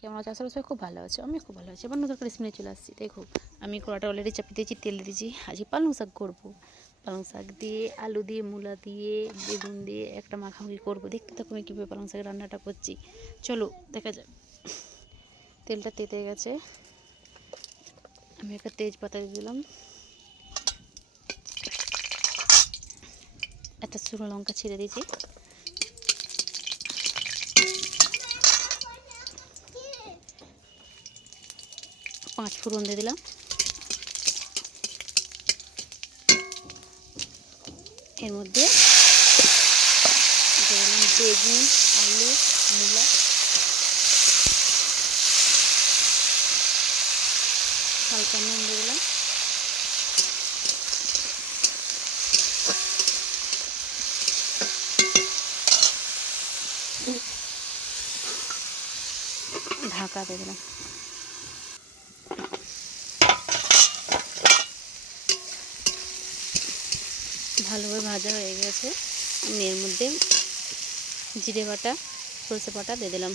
কেমন আছে? আসলে সবাই খুব ভালো আছে, আমি খুব ভালো আছি। এবার নতুন একটা রেসিপি নিয়ে চলে আসছি। দেখো আমি কড়াটা অলরেডি চাপিয়ে দিয়েছি, তেল দিয়েছি। আজকে পালং শাক করবো। পালং শাক দিয়ে, আলু দিয়ে, মূলা দিয়ে, বেগুন দিয়ে একটা মাখামাখি করবো। দেখতে থাকো আমি কীভাবে পালং শাকের রান্নাটা করছি। চলো দেখা যাক। তেলটা তেতে গেছে, আমি একটা তেজপাতা দিয়ে দিলাম, একটা শুকনো লঙ্কা ছিঁড়ে দিয়েছি, পাঁচ ফোড়ন দিয়ে দিলাম, এর মধ্যে দিয়ে দিলাম বেগুন, আলু, মূলা, হালকা নুন দিয়ে দিলাম, ঢাকা দিয়ে দিলাম। ভালোভাবে ভাজা হয়ে গেছে, আমি এর মধ্যে জিরে বাটা, সরষে বাটা দিয়ে দিলাম,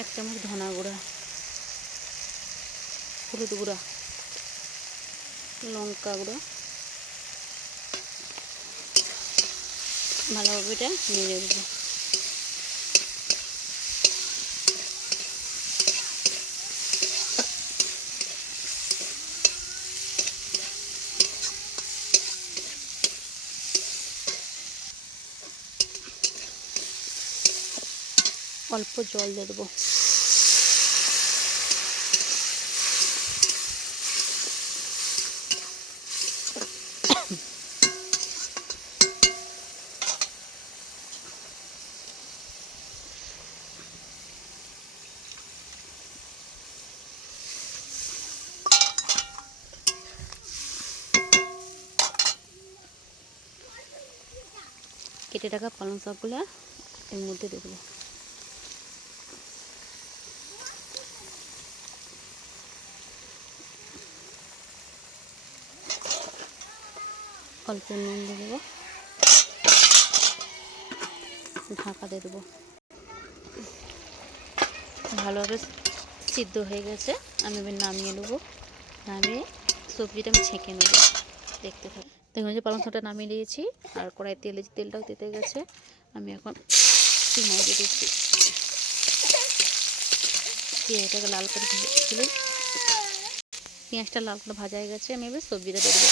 এক চামচ ধনা গুঁড়া, হলুদ গুঁড়া, লঙ্কা গুঁড়ো, ভালোভাবে এটা নেড়ে দেবো। অল্প জল দিয়ে দেবো। কেটে রাখা পালং শাকগুলো এর মধ্যে দিয়ে দেবো। অল্প নুন দিয়ে দেবো, ঢাকা দিয়ে দেবো। ভালোভাবে সিদ্ধ হয়ে গেছে, আমি এবার নামিয়ে নেবো। নামিয়ে সবজিটা আমি ছেঁকে নেবো, দেখতে থাকি। দেখুন যে পালং শাকটা নামিয়ে নিয়েছি, আর কড়াই তেলটাও তেতে গেছে। আমি এখন পেঁয়াজ দিয়ে দিচ্ছি, পেঁয়াজটাকে লাল করে ভেজেছিলাম, পেঁয়াজটা লাল করে ভাজা হয়ে গেছে। আমি এবার সবজিটা দিয়ে দেবো।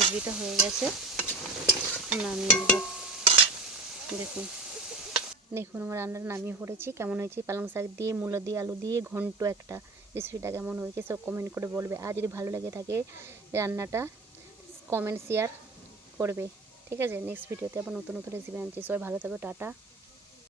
সবজিটা হয়ে গেছে, নামিয়ে নেব। দেখুন দেখুন আমার রান্নাটা নামিয়ে পড়েছি। কেমন হয়েছে পালং শাক দিয়ে, মূলো দিয়ে, আলু দিয়ে ঘন্ট একটা রেসিপিটা কেমন হয়েছে সব কমেন্ট করে বলবে। আর যদি ভালো লেগে থাকে রান্নাটা, কমেন্ট শেয়ার করবে। ঠিক আছে, নেক্সট ভিডিওতে আবার নতুন নতুন রেসিপি আনছি। সবাই ভালো থাকো, টাটা।